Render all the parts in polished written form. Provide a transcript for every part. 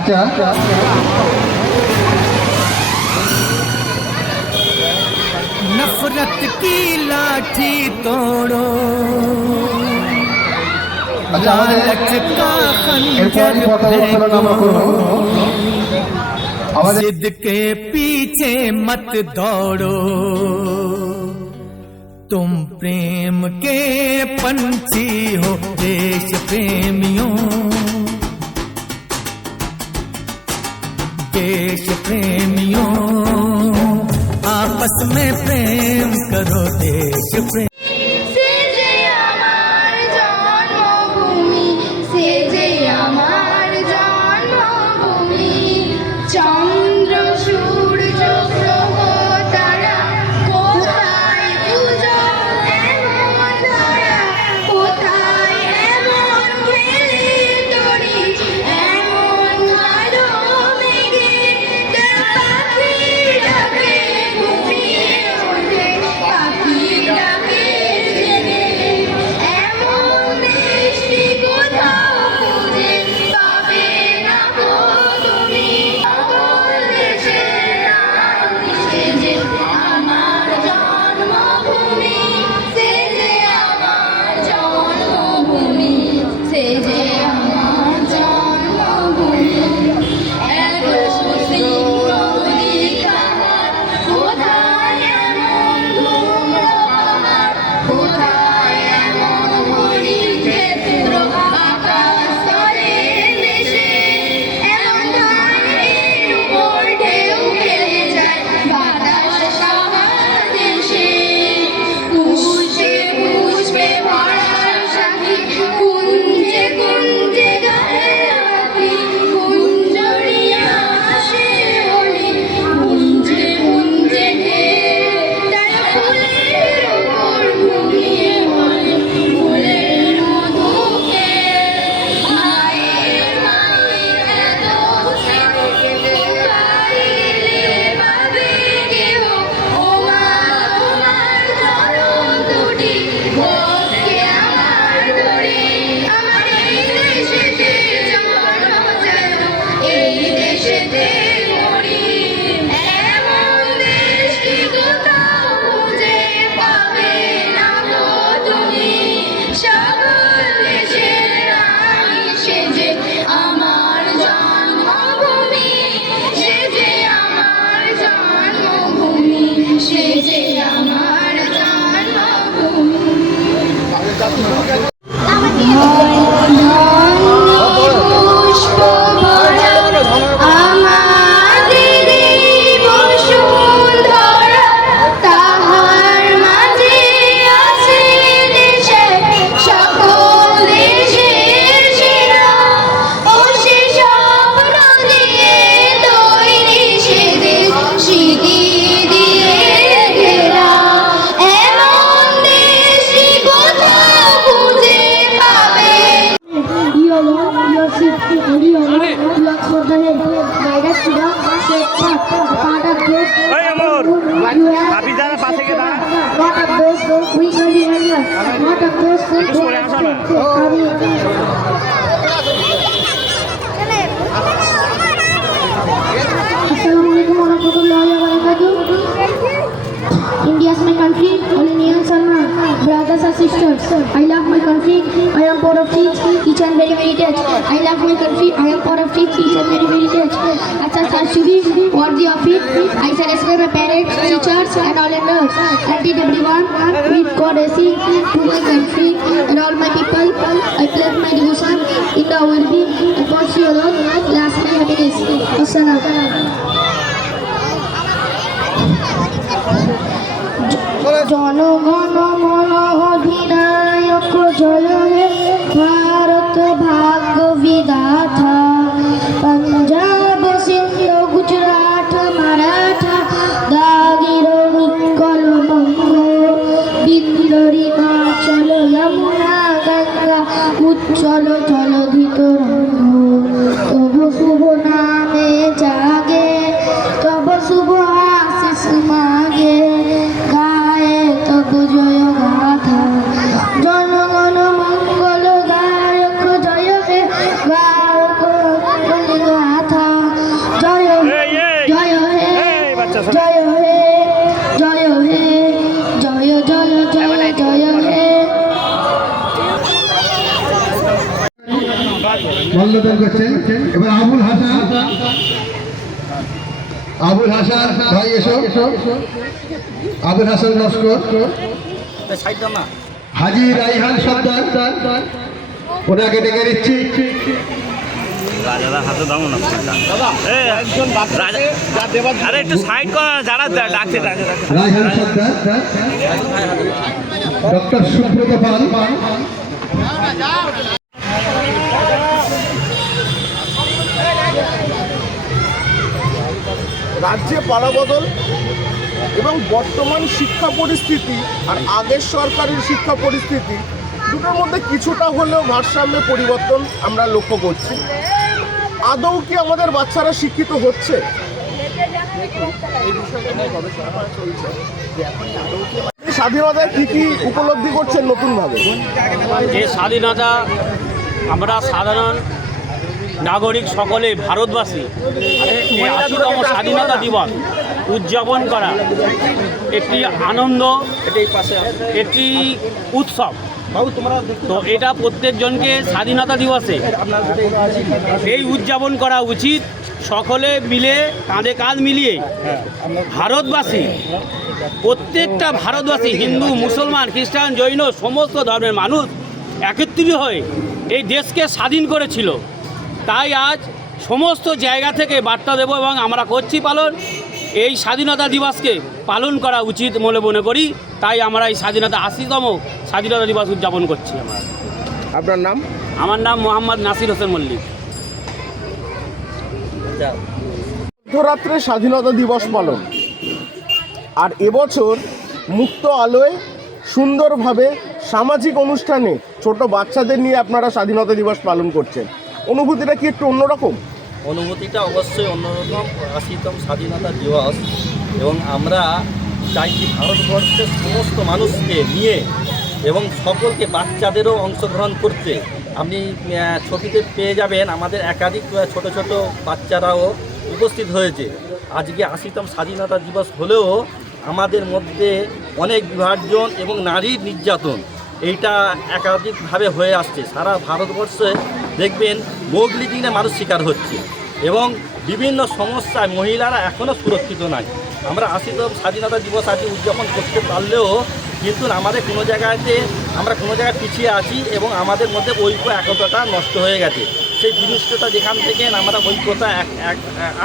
अच्छा नफरत की लाठी तोड़ो, अच्छा लालच का खंजर फेंको, जिद के पीछे मत दौड़ो। तुम प्रेम के पंछी हो देश प्रेमियों, देश प्रेमियों, आपस में प्रेम करो, देश प्रेम। India is my country, Olinian Salman, brothers and sisters. I love my country, I am proud of each and very heritage. I love my country, I am proud of each and very heritage. As I start to be worthy of it, I shall respect my parents, teachers and all elders. And did everyone with courtesy to my country and all my people. I pledge my devotion in the worthy and pursue alone, last my happiness. Assalam. জনগণ মন অধিনায়ক জয় হে ভারত ভাগ্য বিধাতা পঞ্জাব সিন্ধ গুজরাট মারাঠা দাগির উৎকল বঙ্গ বিন্দরি হিমাচল যমুনা গঙ্গা উচ্চল জলধিত রঙ্গ তব শুভ নামে জাগে তব শুভ আশিস মাগে জয় গাথা জনগণ মঙ্গল গায়ক জয় হে গায়ক গাথা মাল্যদান করছেন। এবার আবুল হাসান ভাই এসো। আবুল হাসান লস্কর, হাজি রাইহান সর্দার, ওনাকে ডেকে নিচ্ছি। রাজাদা হাতে দাও না আরে একটু সাইড করা যারা ডাকছে রাইহান সর্দার, ডক্টর সুব্রত পাল, রাজ্যে পালাবদল এবং বর্তমান শিক্ষা পরিস্থিতি আর আগের সরকারের শিক্ষা পরিস্থিতি দুটোর মধ্যে কিছুটা হলেও ভারসাম্যে পরিবর্তন আমরা লক্ষ্য করছি। আদৌ কি আমাদের বাচ্চারা শিক্ষিত হচ্ছে? এই স্বাধীনতায় কি কি উপলব্ধি করছেন নতুনভাবে? যে স্বাধীনতা আমরা সাধারণ নাগরিক সকলে ভারতবাসী এই ৮০তম স্বাধীনতা দিবস উদযাপন করা একটি আনন্দ, একটি উৎসব। তো এটা প্রত্যেকজনকে স্বাধীনতা দিবসে এই উদযাপন করা উচিত। সকলে মিলে কাঁধে কাঁধ মিলিয়ে ভারতবাসী, প্রত্যেকটা ভারতবাসী হিন্দু, মুসলমান, খ্রিস্টান, জৈন সমস্ত ধর্মের মানুষ একত্রিত হয়ে এই দেশকে স্বাধীন করেছিল। তাই আজ সমস্ত জায়গা থেকে বার্তা দেব এবং আমরা করছি পালন। এই স্বাধীনতা দিবসকে পালন করা উচিত বলে মনে করি। তাই আমরা এই স্বাধীনতা ৮০তম স্বাধীনতা দিবস উদযাপন করছি। আপনার নাম? আমার নাম মোহাম্মদ নাসির হোসেন মল্লিক। মধ্যরাত্রে স্বাধীনতা দিবস পালন, আর এবছর মুক্ত আলোয় সুন্দরভাবে সামাজিক অনুষ্ঠানে ছোট বাচ্চাদের নিয়ে আপনারা স্বাধীনতা দিবস পালন করছেন। অনুভূতিটা কি একটু অন্যরকম? অনুভূতিটা অবশ্যই অন্যরকম। ৮০তম স্বাধীনতা দিবস এবং আমরা চাইছি ভারতবর্ষের সমস্ত মানুষকে নিয়ে এবং সকলকে, বাচ্চাদেরও অংশগ্রহণ করতে। আপনি ছবিতে পেয়ে যাবেন আমাদের একাধিক ছোট ছোট বাচ্চারাও উপস্থিত হয়েছে। আজকে ৮০তম স্বাধীনতা দিবস হলেও আমাদের মধ্যে অনেক বিভাজন এবং নারীর নির্যাতন এইটা একাধিকভাবে হয়ে আসছে। সারা ভারতবর্ষে দেখবেন মোগলি দিনে মানুষ শিকার হচ্ছে এবং বিভিন্ন সমস্যায় মহিলারা এখনও সুরক্ষিত নাই। আমরা ৮০তম স্বাধীনতা দিবস আজকে উদযাপন করতে পারলেও কিন্তু আমাদের কোনো জায়গাতে আমরা কোনো জায়গায় পিছিয়ে আছি এবং আমাদের মধ্যে ঐক্য একতাটা নষ্ট হয়ে গেছে। সেই জিনিসটা যেখান থেকে আমরা ঐক্যতা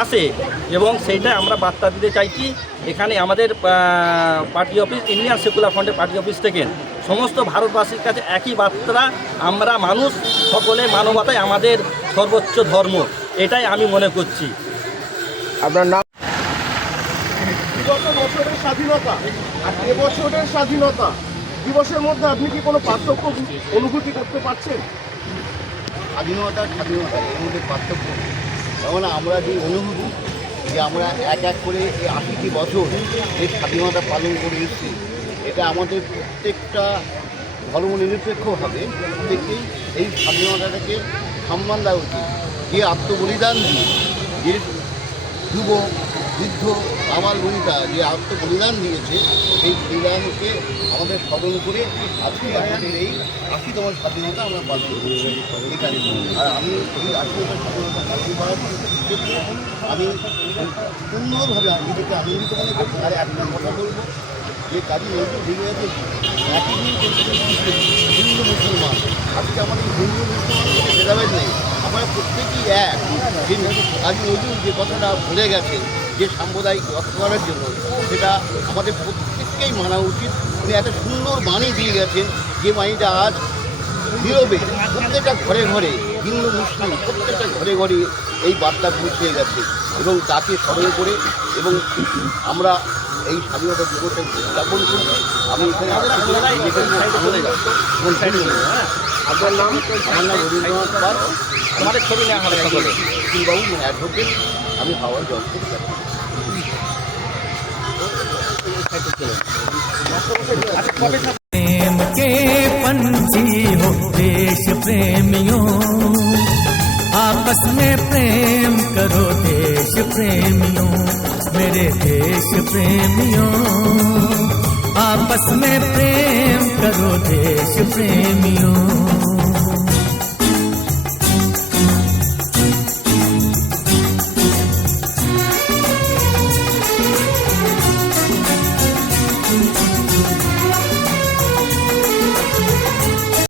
আসে এবং সেইটাই আমরা বার্তা দিতে চাইছি। এখানে আমাদের পার্টি অফিস, ইন্ডিয়ান সেকুলার ফ্রন্টের পার্টি অফিস থেকে সমস্ত ভারতবাসীর কাছে একই বার্তা, আমরা মানুষ সকলে, মানবতাই আমাদের সর্বোচ্চ ধর্ম, এটাই আমি মনে করছি। আপনার নাম? বিগত বছরের স্বাধীনতা আর এবছরের স্বাধীনতা দিবসের মধ্যে আপনি কি কোনো পার্থক্য অনুভূতি করতে পারছেন? স্বাধীনতার এর মধ্যে পার্থক্য, যেমন আমরা যে অনুভূতি যে আমরা এক এক করে এই ৮০টি বছর এই স্বাধীনতা পালন করে এসেছি, এটা আমাদের প্রত্যেকটা ধর্মনিরপেক্ষভাবে প্রত্যেকেই এই স্বাধীনতাটাকে সম্মান দেওয়া উচিত। যে আত্মবলিদান দিয়ে, যে যুব বৃদ্ধ আমার বনিতা যে আত্মবলিদান দিয়েছে, এই বলিদানকে আমাদের স্মরণ করে আজকে আমাদের এই ৮০তম স্বাধীনতা আমরা পালন করছি এখানে। আর আমি এই ৮০তম স্বাধীনতা পালন করার ক্ষেত্রে আমি সুন্দরভাবে নিজেকে আনন্দিত মনে করছি। আর একটা কথা বলবো যে কাজী নজরুল ভেঙে গেছে একই দিন হিন্দু মুসলমান। আজকে আমাদের হিন্দু মুসলমান ভেদাভেদ নেই, আমরা প্রত্যেকেই এক। কাজী নজরুল যে কথাটা ভুলে গেছেন যে সাম্প্রদায়িক রক্ষা করার জন্য, সেটা আমাদের প্রত্যেককেই মানা উচিত। উনি এত সুন্দর বাণী দিয়ে গেছেন যে বাণীটা আজ নীরবে প্রত্যেকটা ঘরে ঘরে, হিন্দু মুসলিম প্রত্যেকটা ঘরে ঘরে এই বার্তা পৌঁছে গেছে এবং তাকে স্মরণ করে এবং আমরা এই স্বাধীনতা দিবসে উদযাপন করি। আমি এখানে আপনার নাম? আমার নাম রবীন্দ্রনাথ পাল, আমাদের ছবি নেওয়া হবে সকলে। বাবু অ্যাডভোকেট, আমি হাওড়া জজ থেকে যাচ্ছি। प्रेम के पंछी हो देश प्रेमियों, आपस में प्रेम करो देश प्रेमियों, मेरे देश प्रेमियों, आपस में प्रेम करो देश प्रेमियों।